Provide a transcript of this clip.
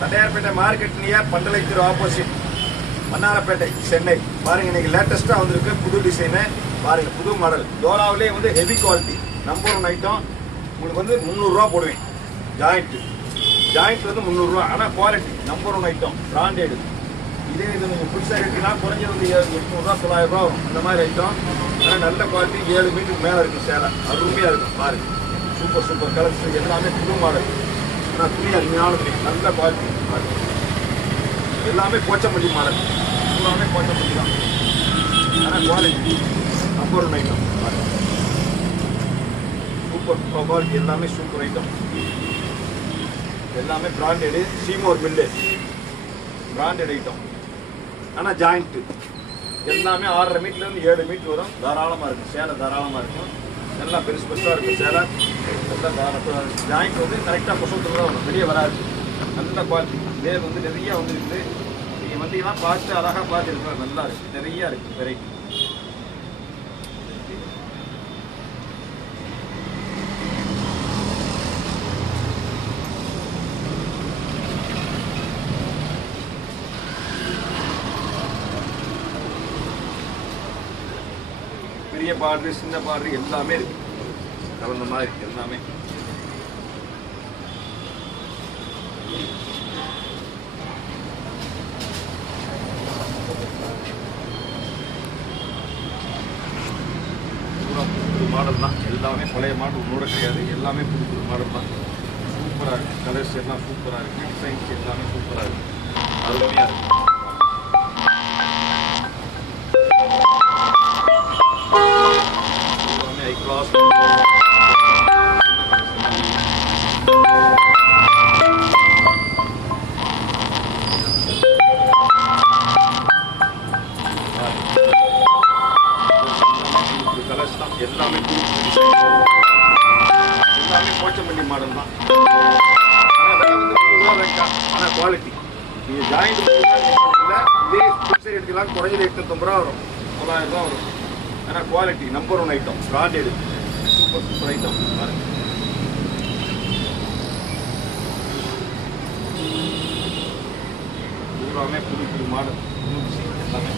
Tondiarpet market near பண்டலை தெரு opposite Mannarpettai Chennai. பாருங்க இன்னைக்கு லேட்டஸ்டா வந்திருக்கு புது டிசைனு. பாருங்க புது மாடல் டோலாவிலே வந்து ஹெவி குவாலிட்டி நம்பர் 1 ஐட்டம். உங்களுக்கு வந்து 300 ரூபா போடுவேன். ஜாயிண்ட் வந்து 300 ரூபா. ஆனால் குவாலிட்டி நம்பர் 1 ஐட்டம் பிராண்டட். இதே இது நீங்கள் புதுசாக எடுத்தீங்கன்னா குறைஞ்சது வந்து 800 ரூபா 900 ரூபா வரும். அந்த மாதிரி ஐட்டம். ஆனால் நல்ல குவாலிட்டி 7 மீட்டருக்கு மேலே இருக்குது சேலை. அருமையாக இருக்கும். பாருங்க சூப்பர் கலர்ஸ் எல்லாமே புது மாடல். ஆனால் துணி அருமையான துணி நல்ல குவாலிட்டி. பாருங்க எல்லாமே போச்சம்பள்ளி மாடல். எல்லாமே போச்சம்பள்ளி தான். ஆனால் குவாலிட்டி நம்பர் 1 ஐட்டம். பாருங்க சூப்பர் குவாலிட்டி எல்லாமே சூப்பர் ஐட்டம். எல்லாமே பிராண்டடு. சீமோர் மில்லு பிராண்டட் ஐட்டம். ஆனால் ஜாயிண்ட்டு எல்லாமே 6.5 மீட்டர்லேருந்து 7 மீட்டர் வரும். தாராளமாக இருக்கும் சேலை. தாராளமாக இருக்கும். எல்லாம் பெருசாக இருக்கும் சேலை. எல்லாம் ஜாயிண்ட் வந்து கரெக்டாக புஷத்தில் தான் வரும். வெளியே வராது. நல்ல குவாலிட்டி. வேர் வந்து நிறைய வந்துருக்குது. நீங்கள் வந்தீங்கன்னா பார்த்து அழகாக பார்த்து இருக்கலாம். நல்லா இருக்குது. நிறையா இருக்குது வெரைட்டி. பெரிய பார்டர் சின்ன பார்டர் எல்லாமே இருக்கு. கலந்த மாதிரி எல்லாமே. புது மாடல் தான். எல்லாமே பழைய மாடல் கூட கிடையாது. எல்லாமே புது மாடல் தான். சூப்பராக இருக்கு. கலர்ஸ் எல்லாம் சூப்பராக இருக்கு. டிசைன்ஸ் எல்லாமே சூப்பராக இருக்கு. அருமையாக இருக்கு. எல்லாமே எல்லாமே போச்சம்பள்ளி மாடல் தான். ஆனால் குவாலிட்டி நீங்கள் ஜாயிண்ட் இதே ஸ்பெஷல் எடுக்கலாம். குறைஞ்சது 850 ரூபா வரும். 900 ரூபா வரும். ஆனால் quality number 1 item. Branded super item. பாருங்க பூராமே புது மாடல். எல்லாமே